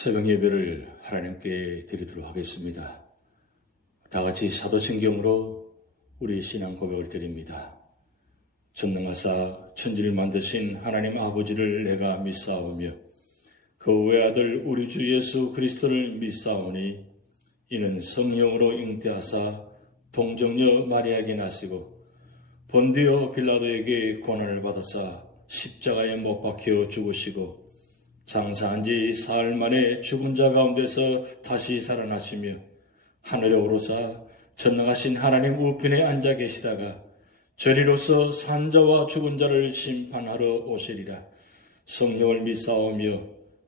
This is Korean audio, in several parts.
새벽 예배를 하나님께 드리도록 하겠습니다. 다 같이 사도신경으로 우리 신앙 고백을 드립니다. 전능하사 천지를 만드신 하나님 아버지를 내가 믿사오며 그 외아들 우리 주 예수 그리스도를 믿사오니 이는 성령으로 잉태하사 동정녀 마리아에게 나시고 본디오 빌라도에게 고난을 받아사 십자가에 못 박혀 죽으시고 장사한 지 사흘 만에 죽은 자 가운데서 다시 살아나시며 하늘에 오르사 전능하신 하나님 우편에 앉아 계시다가 저리로서 산자와 죽은 자를 심판하러 오시리라. 성령을 믿사오며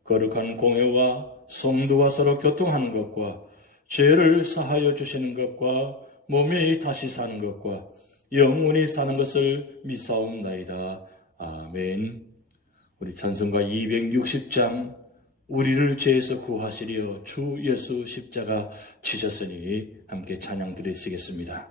거룩한 공회와 성도가 서로 교통하는 것과 죄를 사하여 주시는 것과 몸이 다시 사는 것과 영원히 사는 것을 믿사옵나이다. 아멘. 우리 찬송가 260장 우리를 죄에서 구하시려 주 예수 십자가 지셨으니 함께 찬양 드리시겠습니다.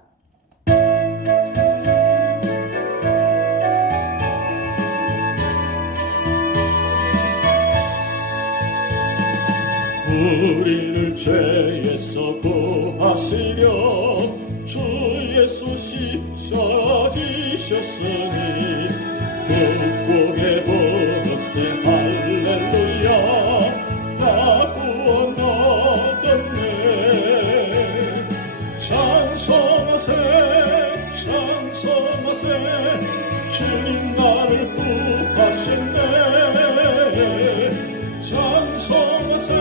우리를 죄에서 구하시려 주 예수 십자가 지셨으니 극복의 보너스 할렐루야 나 구원 얻었네. 찬송하세 찬송하세 주님 나를 구하셨네. 찬송하세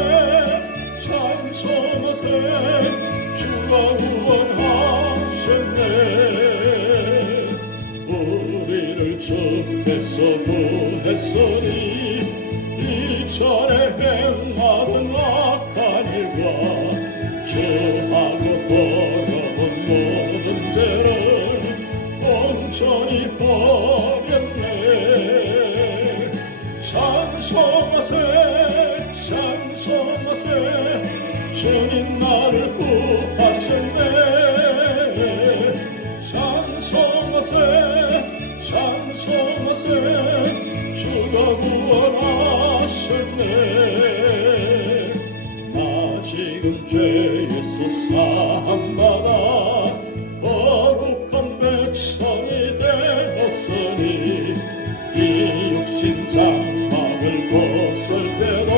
찬송하세 주가 구원하셨네. 주께서 구했으니 이전에 행하던 악한 일과 죄하고 더러운 모든 죄를 온전히 버렸네. 찬송하세 찬송하세 주님 나를 구하셨네. 찬송하세 찬송하세 주가 구원하셨네. 나 지금 죄에서 사함받아 거룩한 백성이 되었으니 이 육신 장막을 벗을 때도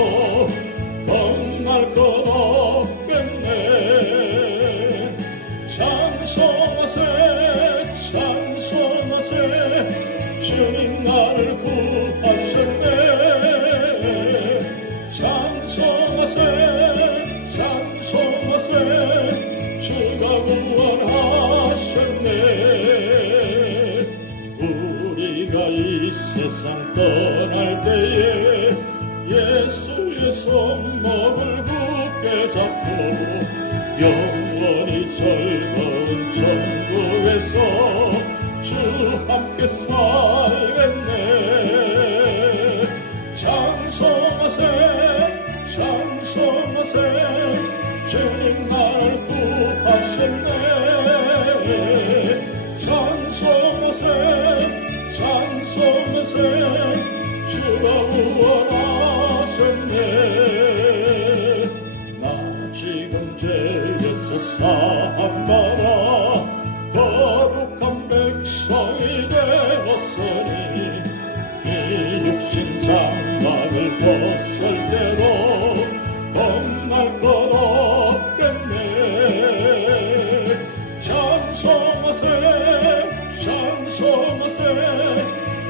겁날 것 없겠네. 찬송하세 찬송하세 주님 나를 구하셨네. 찬송하세 찬송하세 주가 구원하셨네. 우리가 이 세상 떠날 때에 예수의 손목을 굳게 잡고 영원히 즐거운 천국에서 주 함께 살겠네. 찬송하세 찬송하세 주님 나를 구하셨네. 찬송하세 찬송하세 주가 구원하셨네. 나 지금 죄에서 사함받아 거룩한 백성이 되었으니 이 육신 장막을 벗을 때로 겁날 것 없겠네. 찬송하세 찬송하세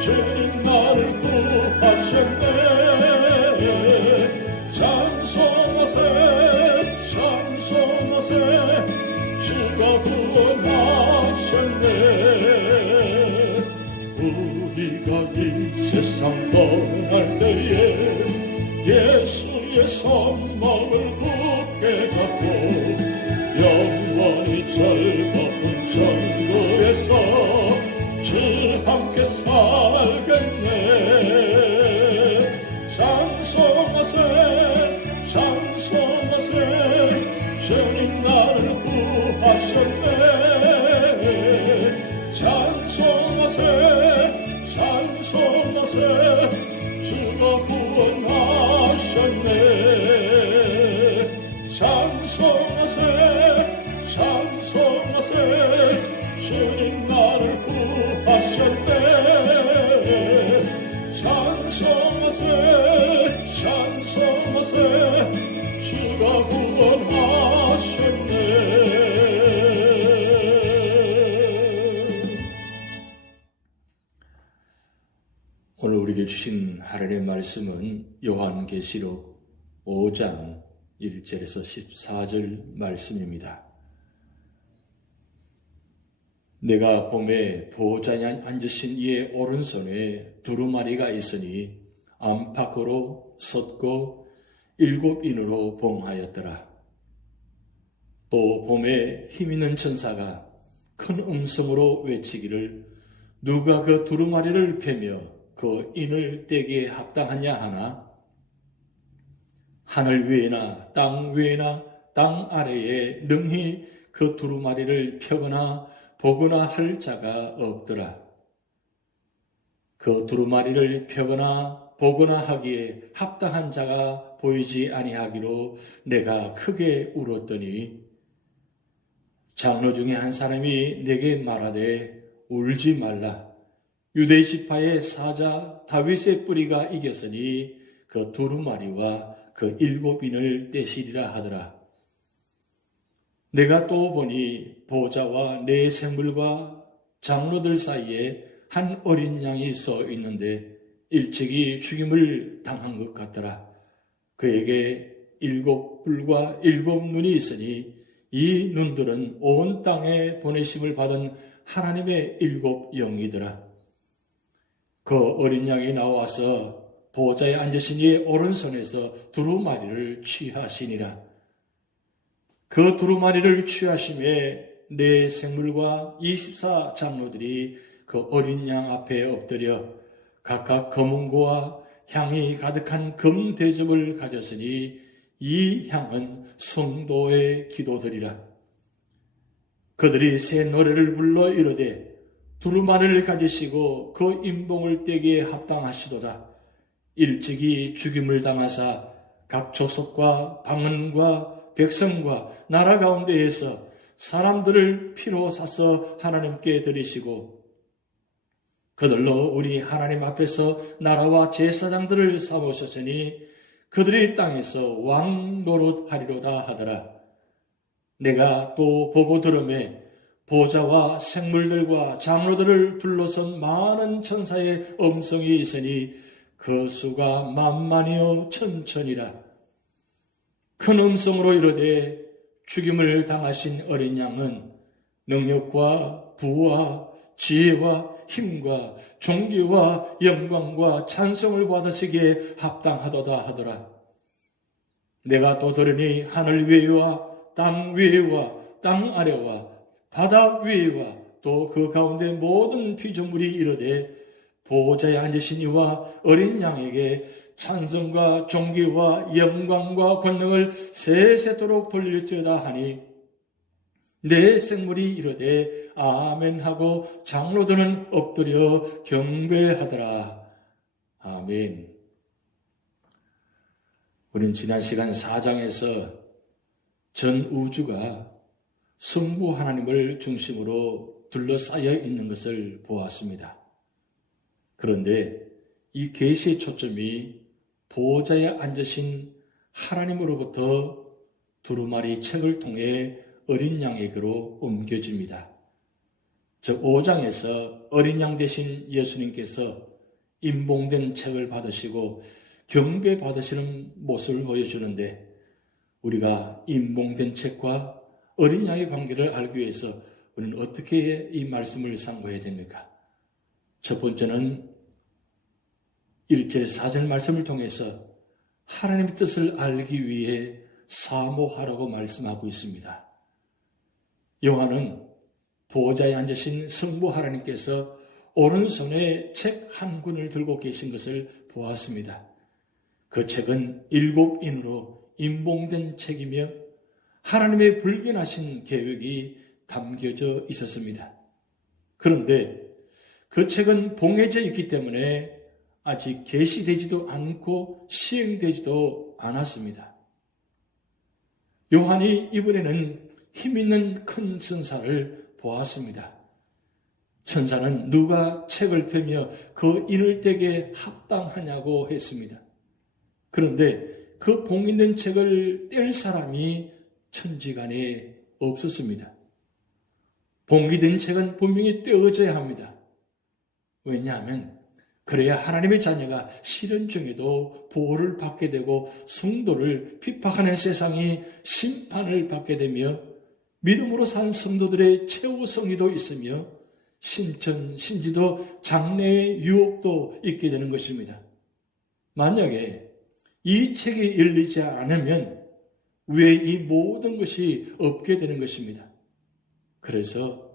주님 나를 구하셨네. 찬송하세 찬송하세 주가 구원하셨네. 우리가 이 세상 떠날 때에 예수의 손목을 굳게 잡고 영원히 즐거운 천국에서 주 함께 살겠네. 찬송하세 찬송하세 주님 나를 구하셨네. 찬송하세 찬송하세 주가 구원하셨네. 주신 하나님의 말씀은 요한계시록 5장 1절에서 14절 말씀입니다. 내가 봄에 보호자에 앉으신 이의 오른손에 두루마리가 있으니 안팎으로 섰고 7인으로 봉하였더라. 또 봄에 힘있는 천사가 큰 음성으로 외치기를 누가 그 두루마리를 펴며 그 인을 떼기에 합당하냐 하나 하늘 위에나 땅 위에나 땅 아래에 능히 그 두루마리를 펴거나 보거나 할 자가 없더라. 그 두루마리를 펴거나 보거나 하기에 합당한 자가 보이지 아니하기로 내가 크게 울었더니 장로 중에 한 사람이 내게 말하되 울지 말라. 유대 지파의 사자 다윗의 뿌리가 이겼으니 그 두루마리와 그 7인을 떼시리라 하더라. 내가 또 보니 보호자와 네 생물과 장로들 사이에 한 어린 양이 서 있는데 일찍이 죽임을 당한 것 같더라. 그에게 7뿔과 7눈이 있으니 이 눈들은 온 땅에 보내심을 받은 하나님의 7영이더라. 그 어린 양이 나와서 보호자에 앉으신 이의 오른손에서 두루마리를 취하시니라. 그 두루마리를 취하심에 네 생물과 24 장로들이 그 어린 양 앞에 엎드려 각각 검은고와 향이 가득한 금 대접을 가졌으니 이 향은 성도의 기도들이라. 그들이 새 노래를 불러 이르되 두루마리를 가지시고 그 인봉을 떼기에 합당하시도다. 일찍이 죽임을 당하사 각 족속과 방언과 백성과 나라 가운데에서 사람들을 피로 사서 하나님께 드리시고 그들로 우리 하나님 앞에서 나라와 제사장들을 삼으셨으니 그들이 땅에서 왕 노릇하리로다 하더라. 내가 또 보고 들으매 보호자와 생물들과 장로들을 둘러선 많은 천사의 음성이 있으니 그 수가 만만이요 천천이라. 큰 음성으로 이르되 죽임을 당하신 어린 양은 능력과 부와 지혜와 힘과 존귀와 영광과 찬송을 받으시기에 합당하도다 하더라. 내가 또 들으니 하늘 위에와 땅 위에와 땅 아래와 바다 위에와 또 그 가운데 모든 피조물이 이르되 보호자에 앉으신 이와 어린 양에게 찬송과 존귀와 영광과 권능을 세세토록 돌릴지어다 하니 내 생물이 이르되 아멘 하고 장로들은 엎드려 경배하더라. 아멘. 우리는 지난 시간 4장에서 전 우주가 성부 하나님을 중심으로 둘러싸여 있는 것을 보았습니다. 그런데 이 계시의 초점이 보호자에 앉으신 하나님으로부터 두루마리 책을 통해 어린 양에게로 옮겨집니다. 즉 5장에서 어린 양 대신 예수님께서 인봉된 책을 받으시고 경배 받으시는 모습을 보여주는데 우리가 인봉된 책과 어린 양의 관계를 알기 위해서 우리는 어떻게 이 말씀을 상고해야 됩니까? 첫 번째는 1절 4절 말씀을 통해서 하나님의 뜻을 알기 위해 사모하라고 말씀하고 있습니다. 요한은 보호자에 앉으신 성부 하나님께서 오른손에 책 한 권을 들고 계신 것을 보았습니다. 그 책은 7인으로 인봉된 책이며 하나님의 불변하신 계획이 담겨져 있었습니다. 그런데 그 책은 봉해져 있기 때문에 아직 계시되지도 않고 시행되지도 않았습니다. 요한이 이번에는 힘있는 큰 천사를 보았습니다. 천사는 누가 책을 펴며 그 인을 떼게 합당하냐고 했습니다. 그런데 그 봉인된 책을 뗄 사람이 천지간에 없었습니다. 봉인된 책은 분명히 떼어져야 합니다. 왜냐하면 그래야 하나님의 자녀가 시련 중에도 보호를 받게 되고 성도를 핍박하는 세상이 심판을 받게 되며 믿음으로 산 성도들의 최후 승리도 있으며 신천, 신지도 장래의 유혹도 있게 되는 것입니다. 만약에 이 책이 열리지 않으면 위에 이 모든 것이 없게 되는 것입니다. 그래서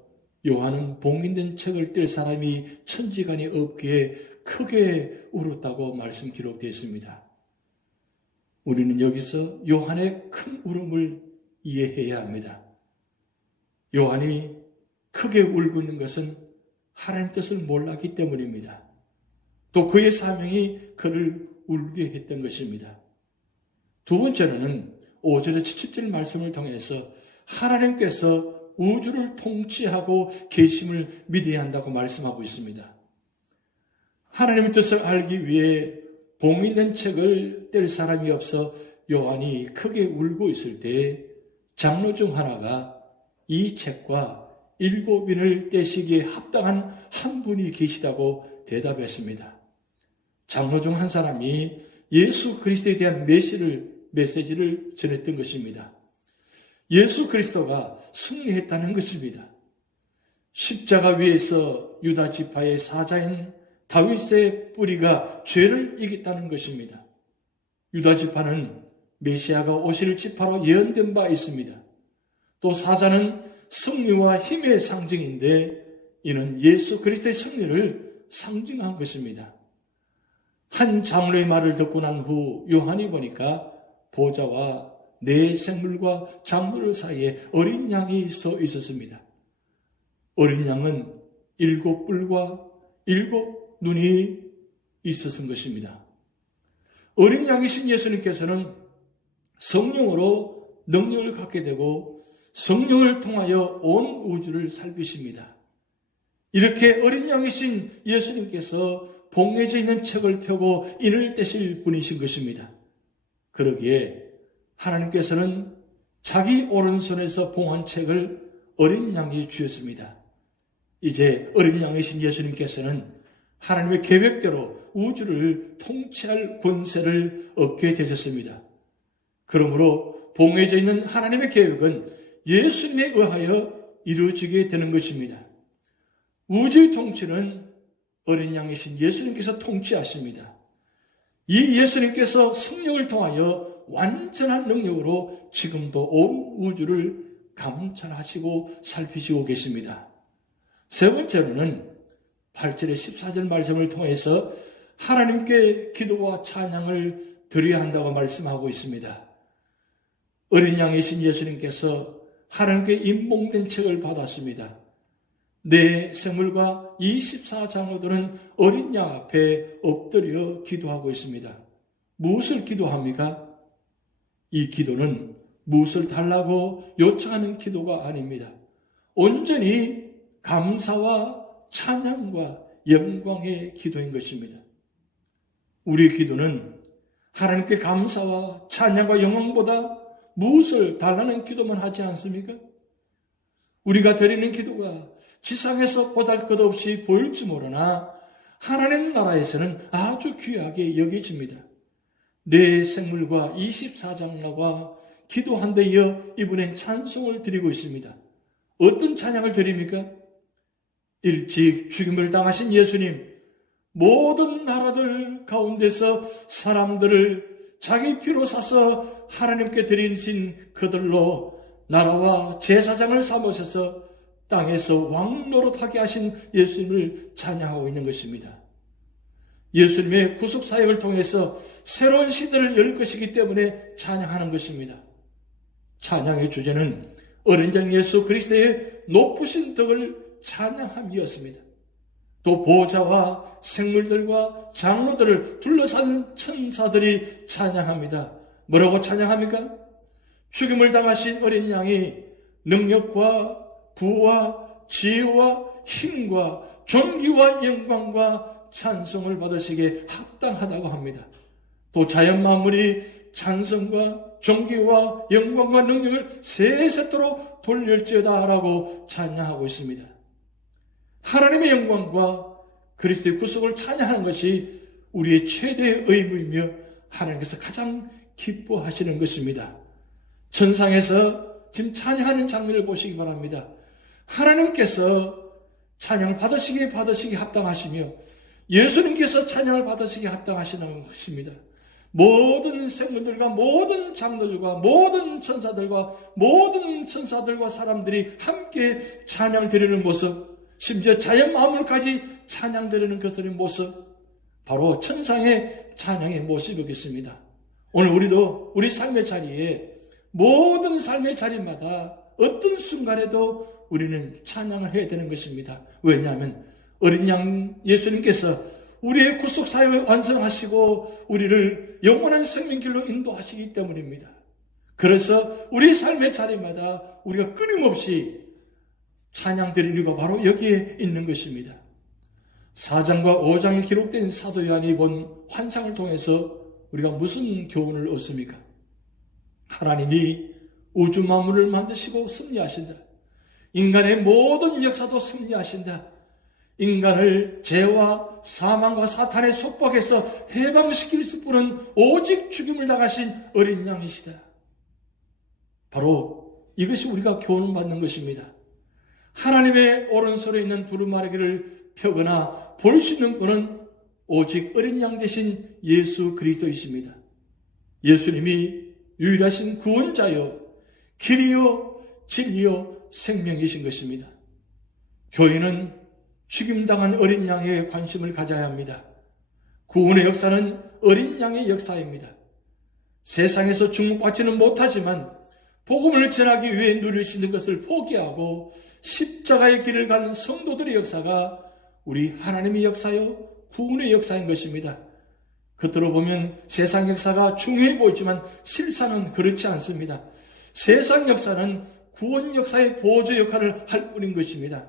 요한은 봉인된 책을 뗄 사람이 천지간이 없기에 크게 울었다고 말씀 기록되어 있습니다. 우리는 여기서 요한의 큰 울음을 이해해야 합니다. 요한이 크게 울고 있는 것은 하나님 뜻을 몰랐기 때문입니다. 또 그의 사명이 그를 울게 했던 것입니다. 두 번째로는 5절의 70절 말씀을 통해서 하나님께서 우주를 통치하고 계심을 믿어야 한다고 말씀하고 있습니다. 하나님의 뜻을 알기 위해 봉인된 책을 뗄 사람이 없어 요한이 크게 울고 있을 때 장로 중 하나가 이 책과 7인을 떼시기에 합당한 한 분이 계시다고 대답했습니다. 장로 중 한 사람이 예수 그리스도에 대한 메시지를 전했던 것입니다. 예수 그리스도가 승리했다는 것입니다. 십자가 위에서 유다 지파의 사자인 다윗의 뿌리가 죄를 이겼다는 것입니다. 유다 지파는 메시아가 오실 지파로 예언된 바 있습니다. 또 사자는 승리와 힘의 상징인데 이는 예수 그리스도의 승리를 상징한 것입니다. 한 장로의 말을 듣고 난 후 요한이 보니까 보좌와 네 생물과 장로들 사이에 어린 양이 서 있었습니다. 어린 양은 7뿔과 7눈이 있었던 것입니다. 어린 양이신 예수님께서는 성령으로 능력을 갖게 되고 성령을 통하여 온 우주를 살피십니다. 이렇게 어린 양이신 예수님께서 봉해져 있는 책을 펴고 인을 떼실 분이신 것입니다. 그러기에 하나님께서는 자기 오른손에서 봉한 책을 어린 양이 주었습니다. 이제 어린 양이신 예수님께서는 하나님의 계획대로 우주를 통치할 권세를 얻게 되셨습니다. 그러므로 봉해져 있는 하나님의 계획은 예수님에 의하여 이루어지게 되는 것입니다. 우주의 통치는 어린 양이신 예수님께서 통치하십니다. 이 예수님께서 성령을 통하여 완전한 능력으로 지금도 온 우주를 감찰하시고 살피시고 계십니다. 세 번째로는 8절의 14절 말씀을 통해서 하나님께 기도와 찬양을 드려야 한다고 말씀하고 있습니다. 어린 양이신 예수님께서 하나님께 임봉된 책을 받았습니다. 네 생물과 24장로들은 어린 양 앞에 엎드려 기도하고 있습니다. 무엇을 기도합니까? 이 기도는 무엇을 달라고 요청하는 기도가 아닙니다. 온전히 감사와 찬양과 영광의 기도인 것입니다. 우리 기도는 하나님께 감사와 찬양과 영광보다 무엇을 달라는 기도만 하지 않습니까? 우리가 드리는 기도가 지상에서 보잘것없이 보일지 모르나 하나님 나라에서는 아주 귀하게 여겨집니다. 네 생물과 24장로가 기도한 데 이어 이번엔 찬송을 드리고 있습니다. 어떤 찬양을 드립니까? 일찍 죽임을 당하신 예수님, 모든 나라들 가운데서 사람들을 자기 피로 사서 하나님께 드리신 그들로 나라와 제사장을 삼으셔서 땅에서 왕노릇하게 하신 예수님을 찬양하고 있는 것입니다. 예수님의 구속사역을 통해서 새로운 시대를 열 것이기 때문에 찬양하는 것입니다. 찬양의 주제는 어린 양 예수 그리스도의 높으신 덕을 찬양함이었습니다. 또 보좌와 생물들과 장로들을 둘러싼 천사들이 찬양합니다. 뭐라고 찬양합니까? 죽임을 당하신 어린 양이 능력과 부와 지혜와 힘과 존귀와 영광과 찬송을 받으시기에 합당하다고 합니다. 또 자연 만물이 찬송과 존귀와 영광과 능력을 세세토록 돌릴지어다 라고 찬양하고 있습니다. 하나님의 영광과 그리스도의 구속을 찬양하는 것이 우리의 최대의 의무이며 하나님께서 가장 기뻐하시는 것입니다. 천상에서 지금 찬양하는 장면을 보시기 바랍니다. 하나님께서 찬양을 받으시기 합당하시며 예수님께서 찬양을 받으시기 합당하시는 것입니다. 모든 생물들과 모든 장로들과 모든 천사들과 사람들이 함께 찬양을 드리는 모습, 심지어 자연 만물까지 찬양 드리는 것들의 모습, 바로 천상의 찬양의 모습이겠습니다. 오늘 우리도 우리 삶의 자리에 모든 삶의 자리마다 어떤 순간에도 우리는 찬양을 해야 되는 것입니다. 왜냐하면 어린 양 예수님께서 우리의 구속 사역을 완성하시고 우리를 영원한 생명길로 인도하시기 때문입니다. 그래서 우리 삶의 자리마다 우리가 끊임없이 찬양 드리는 이유가 바로 여기에 있는 것입니다. 4장과 5장에 기록된 사도 요한이 본 환상을 통해서 우리가 무슨 교훈을 얻습니까? 하나님이 우주 만물을 만드시고 섭리하신다. 인간의 모든 역사도 섭리하신다. 인간을 죄와 사망과 사탄의 속박에서 해방시킬 뿐은 오직 죽임을 당하신 어린 양이시다. 바로 이것이 우리가 교훈받는 것입니다. 하나님의 오른손에 있는 두루마리를 펴거나 볼 수 있는 분은 오직 어린 양 대신 예수 그리스도이십니다. 예수님이 유일하신 구원자여 길이요 진리요 생명이신 것입니다. 교회는 죽임당한 어린 양에 관심을 가져야 합니다. 구원의 역사는 어린 양의 역사입니다. 세상에서 주목받지는 못하지만 복음을 전하기 위해 누릴 수 있는 것을 포기하고 십자가의 길을 가는 성도들의 역사가 우리 하나님의 역사요 구원의 역사인 것입니다. 겉으로 보면 세상 역사가 중요해 보이지만 실상은 그렇지 않습니다. 세상 역사는 구원 역사의 보조 역할을 할 뿐인 것입니다.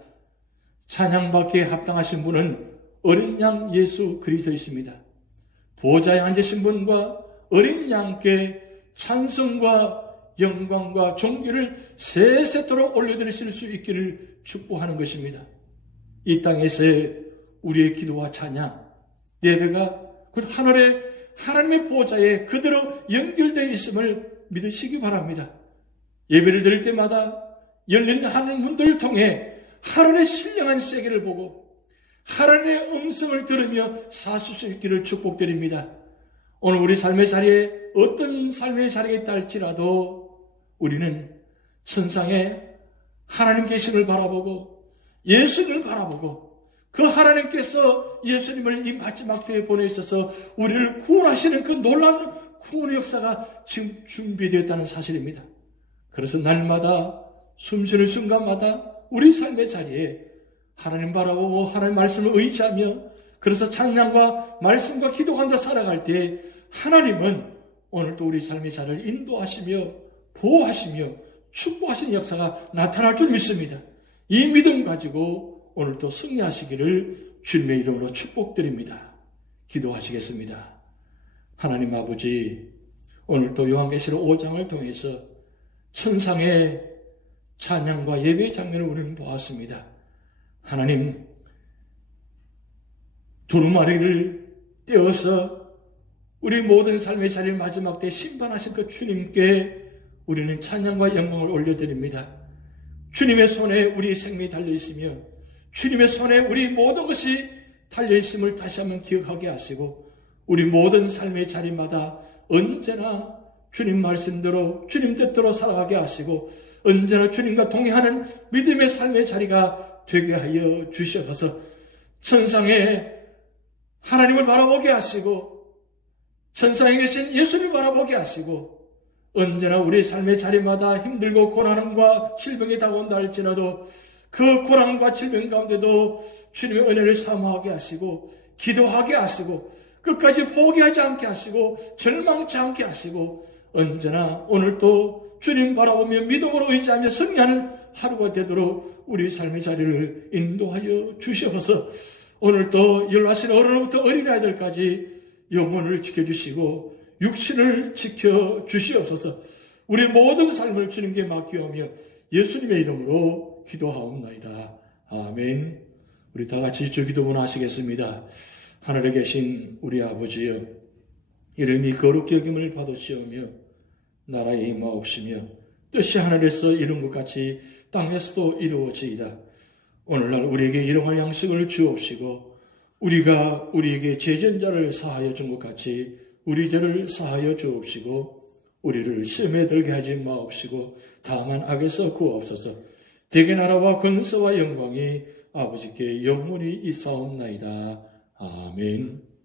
찬양받기에 합당하신 분은 어린 양 예수 그리스도이십니다. 보좌에 앉으신 분과 어린 양께 찬송과 영광과 존귀를 세세토록 올려드리실 수 있기를 축복하는 것입니다. 이 땅에서의 우리의 기도와 찬양, 예배가 그 하늘의 하나님의 보좌에 그대로 연결되어 있음을 믿으시기 바랍니다. 예배를 드릴 때마다 열린 하늘 문들을 통해 하나님의 신령한 세계를 보고 하나님의 음성을 들으며 사실 수 있기를 축복드립니다. 오늘 우리 삶의 자리에 어떤 삶의 자리에 있다 할지라도 우리는 천상에 하나님 계심을 바라보고 예수님을 바라보고 그 하나님께서 예수님을 이 마지막 때에 보내셔서 우리를 구원하시는 그 놀라운 구원의 역사가 지금 준비되었다는 사실입니다. 그래서 날마다 숨쉬는 순간마다 우리 삶의 자리에 하나님 바라보고 하나님 말씀을 의지하며 그래서 찬양과 말씀과 기도하며 살아갈 때 하나님은 오늘도 우리 삶의 자리를 인도하시며 보호하시며 축복하시는 역사가 나타날 줄 믿습니다. 이 믿음 가지고 오늘도 승리하시기를 주님의 이름으로 축복드립니다. 기도하시겠습니다. 하나님 아버지, 오늘도 요한계시록 5장을 통해서 천상의 찬양과 예배의 장면을 우리는 보았습니다. 하나님, 두루마리를 떼어서 우리 모든 삶의 자리를 마지막 때 심판하신 그 주님께 우리는 찬양과 영광을 올려드립니다. 주님의 손에 우리의 생명이 달려있으며 주님의 손에 우리 모든 것이 달려있음을 다시 한번 기억하게 하시고 우리 모든 삶의 자리마다 언제나 주님 말씀대로 주님 뜻대로 살아가게 하시고 언제나 주님과 동행하는 믿음의 삶의 자리가 되게 하여 주시옵소서. 천상에 하나님을 바라보게 하시고 천상에 계신 예수님을 바라보게 하시고 언제나 우리 삶의 자리마다 힘들고 고난과 질병이 다가온다 할지라도 그 고난과 질병 가운데도 주님의 은혜를 사모하게 하시고 기도하게 하시고 끝까지 포기하지 않게 하시고 절망치 않게 하시고 언제나 오늘도 주님 바라보며 믿음으로 의지하며 승리하는 하루가 되도록 우리 삶의 자리를 인도하여 주시옵소서. 오늘도 연로하신 어른부터 어린아이들까지 영혼을 지켜주시고 육신을 지켜주시옵소서. 우리 모든 삶을 주님께 맡기오며 예수님의 이름으로 기도하옵나이다. 아멘. 우리 다 같이 주 기도문 하시겠습니다. 하늘에 계신 우리 아버지여, 이름이 거룩히 여김을 받으시오며 나라에 임하옵시며 뜻이 하늘에서 이룬 것 같이 땅에서도 이루어지이다. 오늘날 우리에게 일용할 양식을 주옵시고 우리가 우리에게 죄전자를 사하여 준 것 같이 우리 죄를 사하여 주옵시고 우리를 시험에 들게 하지 마옵시고 다만 악에서 구하옵소서. 대개 나라와 권세와 영광이 아버지께 영원히 있사옵나이다. 아멘.